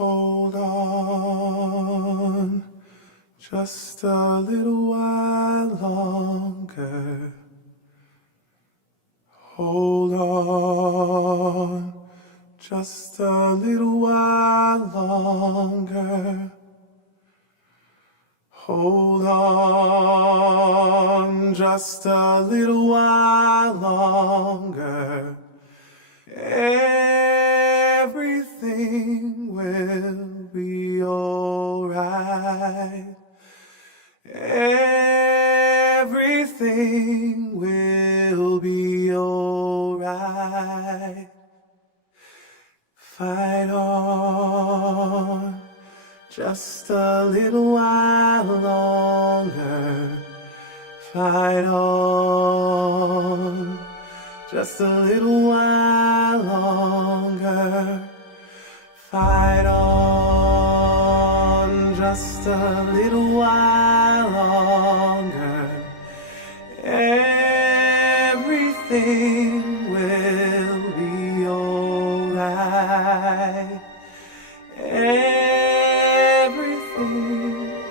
Hold on just a little while longer. Hold on just a little while longer. Hold on just a little while longer. Everything will be alright. Everything will be alright. Fight on just a little while longer. Fight on just a little while longer. Fight on just a little while longer. Everything will be alright. Everything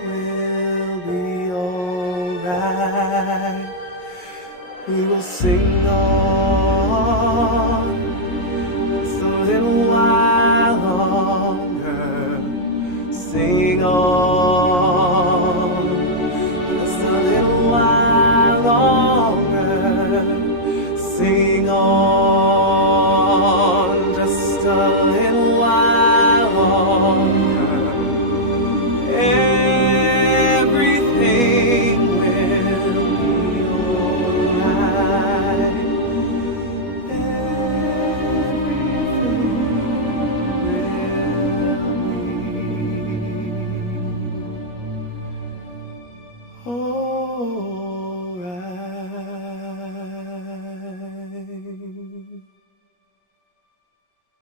will be alright. We will sing on just a little while longer. Sing on just a little while longer. Sing on just a little while longer. Everything will be alright. Everything will be alright.